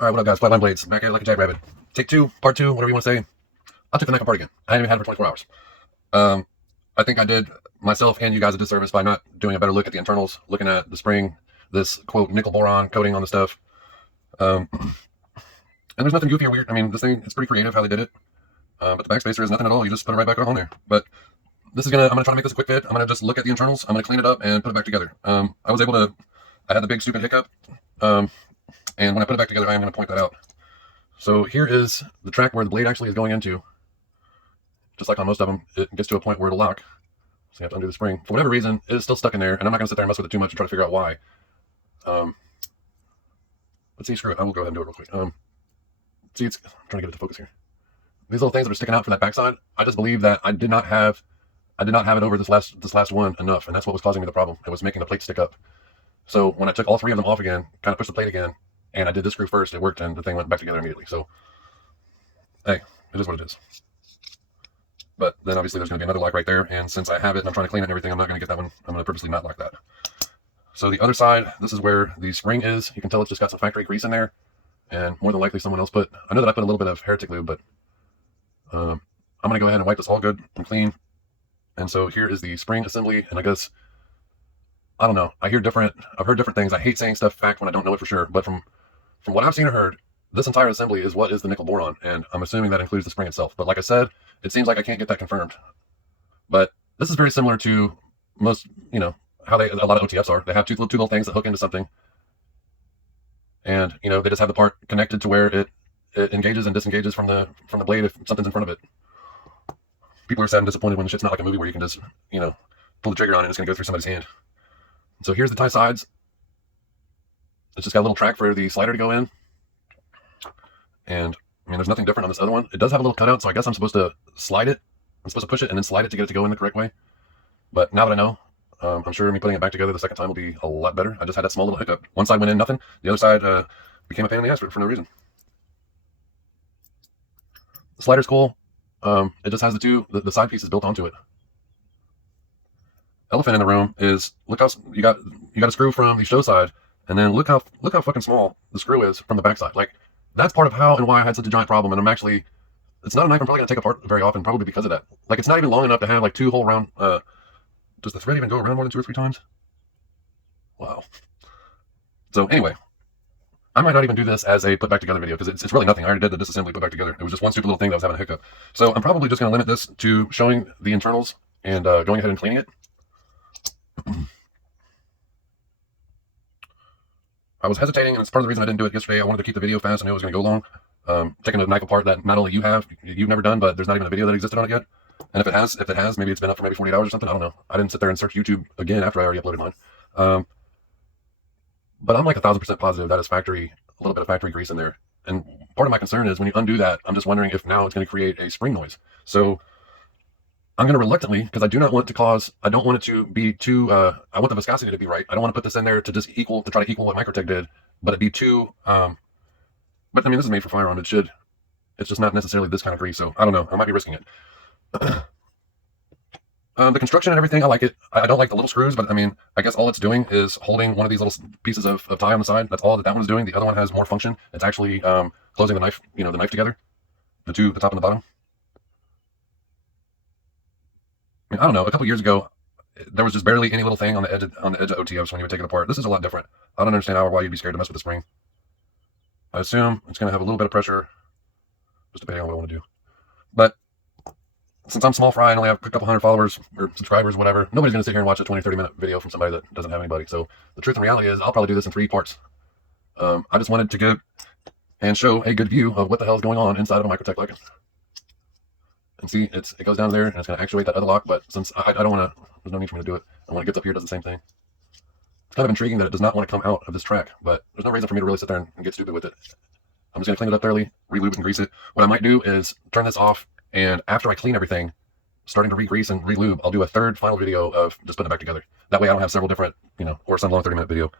Alright, what up guys, Flatline Blades, back at it like a jackrabbit. Take two, part two, whatever you want to say. I took the neck apart again. I hadn't even had it for 24 hours. I think I did myself and you guys a disservice by not doing a better look at the internals, looking at the spring, this quote nickel boron coating on the stuff. And there's nothing goofy or weird. I mean, this thing, it's pretty creative how they did it. But the backspacer is nothing at all. You just put it right back on there. But this is I'm gonna try to make this a quick fit. I'm gonna just look at the internals. I'm gonna clean it up and put it back together. I had the big stupid hiccup. And when I put it back together, I am going to point that out. So here is the track where the blade actually is going into. Just like on most of them, it gets to a point where it'll lock. So you have to undo the spring. For whatever reason, it is still stuck in there, and I'm not going to sit there and mess with it too much and try to figure out why. Let's see, screw it. I will go ahead and do it real quick. See, I'm trying to get it to focus here. These little things that are sticking out for that backside, I just believe that I did not have it over this last one enough, and that's what was causing me the problem. It was making the plate stick up. So when I took all three of them off again, kind of pushed the plate again, and I did this screw first, it worked, and the thing went back together immediately. So, hey, it is what it is. But then obviously there's going to be another lock right there, and since I have it and I'm trying to clean it and everything, I'm not going to get that one. I'm going to purposely not lock that. So the other side, this is where the spring is. You can tell it's just got some factory grease in there, and more than likely someone else put, I know that I put a little bit of heretic lube, but I'm going to go ahead and wipe this all good and clean. And so here is the spring assembly, and I guess, I don't know, I've heard different things. I hate saying stuff fact when I don't know it for sure, but from what I've seen or heard, this entire assembly is what is the nickel boron, and I'm assuming that includes the spring itself. But like I said, it seems like I can't get that confirmed. But this is very similar to most, how a lot of OTFs are. They have two little things that hook into something, and they just have the part connected to where it engages and disengages from the blade if something's in front of it. People are sad and disappointed when shit's not like a movie where you can just pull the trigger on it and it's going to go through somebody's hand. So here's the tie sides. It's just got a little track for the slider to go in. And, I mean, there's nothing different on this other one. It does have a little cutout, so I guess I'm supposed to slide it. I'm supposed to push it and then slide it to get it to go in the correct way. But now that I know, I'm sure me putting it back together the second time will be a lot better. I just had that small little hiccup. One side went in, nothing. The other side became a pain in the ass for no reason. The slider's cool. It just has the side pieces built onto it. Elephant in the room is, look how you got a screw from the show side, and then look how fucking small the screw is from the backside. Like, that's part of how and why I had such a giant problem. And it's not a knife I'm probably gonna take apart very often, probably because of that. Like, it's not even long enough to have like two whole round. Does the thread even go around more than 2 or 3 times? Wow. So anyway, I might not even do this as a put back together video because it's really nothing. I already did the disassembly put back together. It was just one stupid little thing that was having a hiccup. So I'm probably just gonna limit this to showing the internals and going ahead and cleaning it. I was hesitating, and it's part of the reason I didn't do it yesterday. I wanted to keep the video fast. I knew it was going to go long. Taking a knife apart that not only you've never done, but there's not even a video that existed on it yet. And if it has, maybe it's been up for maybe 48 hours or something. I don't know. I didn't sit there and search YouTube again after I already uploaded mine. But I'm like 1,000% positive that is a little bit of factory grease in there. And part of my concern is when you undo that, I'm just wondering if now it's going to create a spring noise. So I'm going to reluctantly, because I don't want it to be too, I want the viscosity to be right. I don't want to put this in there to try to equal what Microtech did, but it'd be too, but I mean, this is made for firearm. It's just not necessarily this kind of grease. So I don't know. I might be risking it. The construction and everything, I like it. I don't like the little screws, but I mean, I guess all it's doing is holding one of these little pieces of tie on the side. That's all that one is doing. The other one has more function. It's actually closing the knife, the knife together, the top and the bottom. I mean, I don't know. A couple years ago, there was just barely any little thing on the edge of OTFs when you would take it apart. This is a lot different. I don't understand why you'd be scared to mess with the spring. I assume it's going to have a little bit of pressure, just depending on what I want to do. But since I'm small fry and only have a couple hundred followers or subscribers, whatever, nobody's going to sit here and watch a 20, 30-minute video from somebody that doesn't have anybody. So the truth and reality is I'll probably do this in 3 parts. I just wanted to give and show a good view of what the hell is going on inside of a Microtech Glykon. And see, it goes down there and it's going to actuate that other lock, but since I don't want to, there's no need for me to do it. And when it gets up here, it does the same thing. It's kind of intriguing that it does not want to come out of this track, but there's no reason for me to really sit there and get stupid with it. I'm just going to clean it up thoroughly, re-lube and grease it. What I might do is turn this off, and after I clean everything, starting to re-grease and re-lube, I'll do a third final video of just putting it back together. That way I don't have several different, or some long 30-minute video.